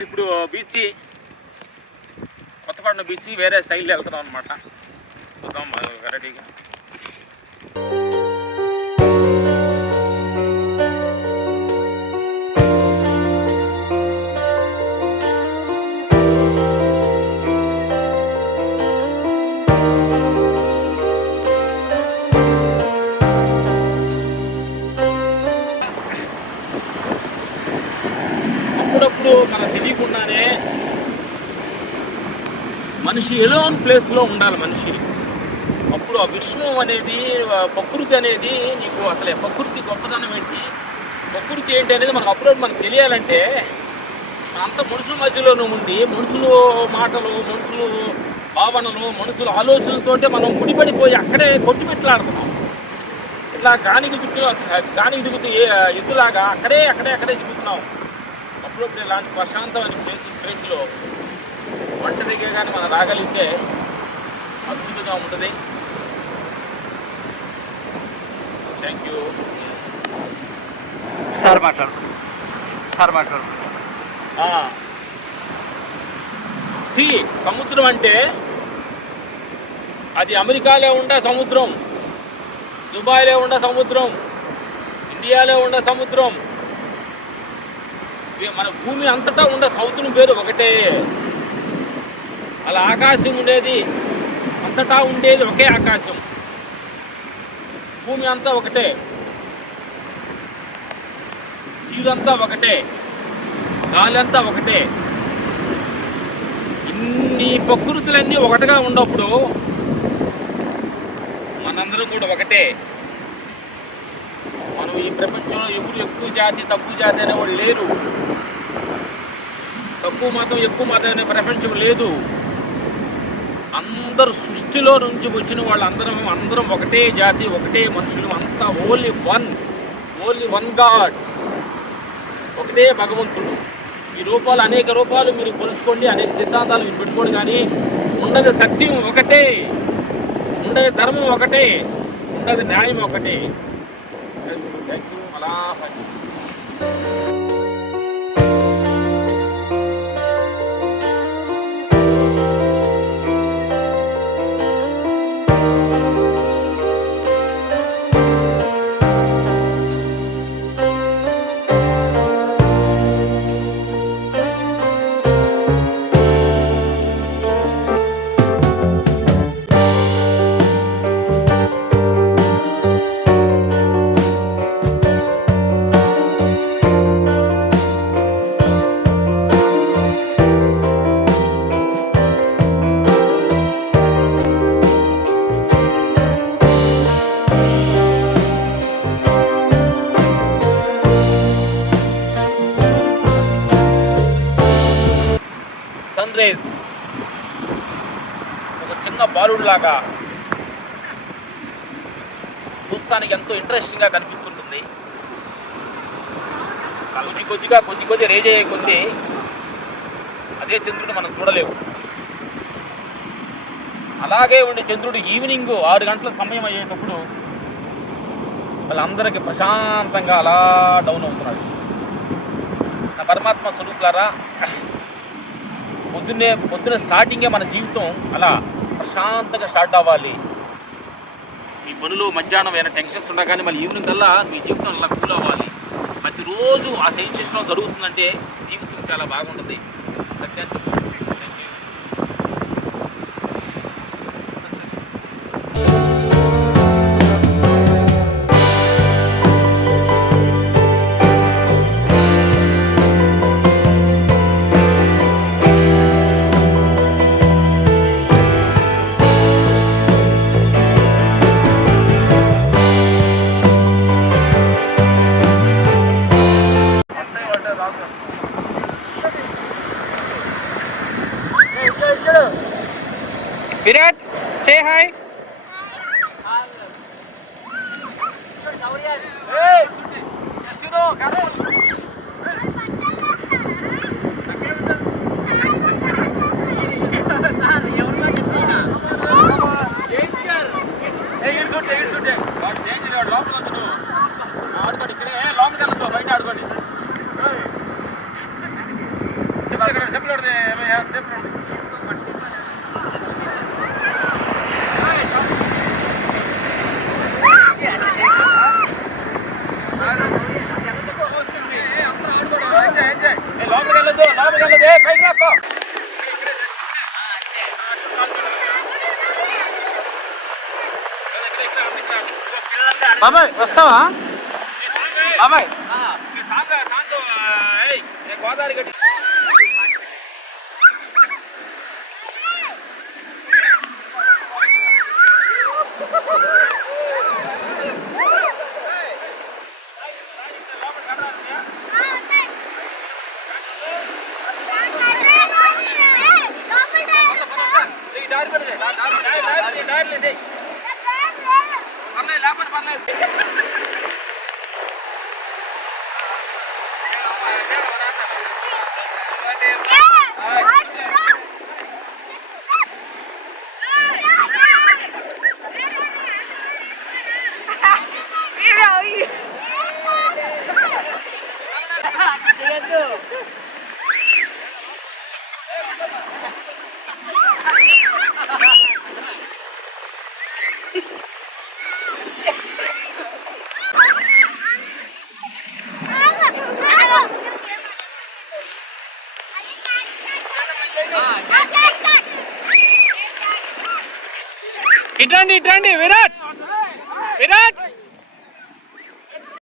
ఇప్పుడు beach Kothapatnam beach వేరే స్టైల్లో వెళ్తున్నాం అనమాట చూద్దాం వెరైటీగా అప్పుడప్పుడు మనకు తెలియకుండానే మనిషి ఎలోన్ ప్లేస్లో ఉండాలి మనిషి. అప్పుడు ఆ విశ్వం అనేది ప్రకృతి అనేది నీకు అసలు ప్రకృతి గొప్పదనం ఏంటి? ప్రకృతి ఏంటి అనేది మనకు అప్పుడప్పుడు మనకు తెలియాలంటే అంత మనుషుల మధ్యలోనూ ఉండి మనుషులు మాటలు మనుషులు భావనలు మనుషుల ఆలోచనలతోటే మనం ముడిపడిపోయి అక్కడే కొట్టుమిట్లాడుతున్నాం. ఇట్లా గానికి దిగుతూ గానికి దిగుతూ ఎద్దులాగా అక్కడే అక్కడే అక్కడే దిగుతున్నాం. అప్పుడప్పుడు ఇలాంటి ప్రశాంతమైన ప్లేస్ ప్లేస్లో ఒంటరిగా కానీ మనం రాగలిగితే అద్భుతంగా ఉంటుంది. థ్యాంక్ యూ సార్ మాట్లాడు సార్ మాట్లాడు సి సముద్రం అంటే అది అమెరికాలో ఉండే సముద్రం దుబాయ్లో ఉండే సముద్రం ఇండియాలో ఉండే సముద్రం. మన భూమి అంతటా ఉండే సౌతుని పేరు ఒకటే. అలా ఆకాశం ఉండేది అంతటా ఉండేది ఒకే ఆకాశం. భూమి అంతా ఒకటే. నీరంతా ఒకటే. గాలి అంతా ఒకటే. ఇన్ని ప్రకృతులన్నీ ఒకటిగా ఉన్నప్పుడు మనందరం కూడా ఒకటే. మనం ఈ ప్రపంచంలో ఎవరు ఎక్కువ జాతి తక్కువ జాతి అనేవాళ్ళు లేరు. తక్కువ మతం ఎక్కువ మతం అనే ప్రపంచం లేదు. అందరు సృష్టిలో నుంచి వచ్చిన వాళ్ళందరం అందరం ఒకటే జాతి ఒకటే మనుషులు అంతా only one only one God ఒకటే భగవంతుడు. ఈ రూపాలు అనేక రూపాలు మీరు కొలుసుకోండి అనేక సిద్ధాంతాలు మీరు పెట్టుకోండి కానీ ఉండదు సత్యం ఒకటే ఉండదు ధర్మం ఒకటే ఉండదు న్యాయం ఒకటే. థ్యాంక్ యూ అలా కుమారుడిలాగా లాగా చూస్తానికి ఎంతో ఇంట్రెస్టింగ్గా కనిపిస్తుంటుంది. కొద్ది కొద్దిగా కొద్ది కొద్ది రేజ్ అయ్యే కొద్దీ అదే చంద్రుడు మనం చూడలేము. అలాగే ఉండే చంద్రుడు ఈవినింగ్ ఆరు గంటల సమయం అయ్యేటప్పుడు వాళ్ళందరికీ ప్రశాంతంగా అలా డౌన్ అవుతున్నాడు. నా పరమాత్మ స్వరూపులారా పొద్దున్నే పొద్దున్న స్టార్టింగే మన జీవితం అలా ప్రశాంతంగా స్టార్ట్ అవ్వాలి. మీ పనులు మధ్యాహ్నం ఏమైనా టెన్షన్స్ ఉన్నా కానీ మళ్ళీ ఈవినింగ్ కల్లా మీ జీవితం అలా కూల్ అవ్వాలి. ప్రతిరోజు ఆ సెన్సేషన్ జరుగుతుందంటే జీవితం చాలా బాగుంటుంది. సత్యాన్ని சே ஹாய் Hey! Casino, caramba! ఏ, లోపలికి వెళ్ళదు ఏ, పైకి లాక్కో బాబాయ్ వస్తావా? బాబాయ్. గోదావరి గట్టి దారి- దారిలో చేయి. పర్లేదు, లేకపోతే పర్లేదు. ఇటండి ఇటండి విరాట్! విరాట్!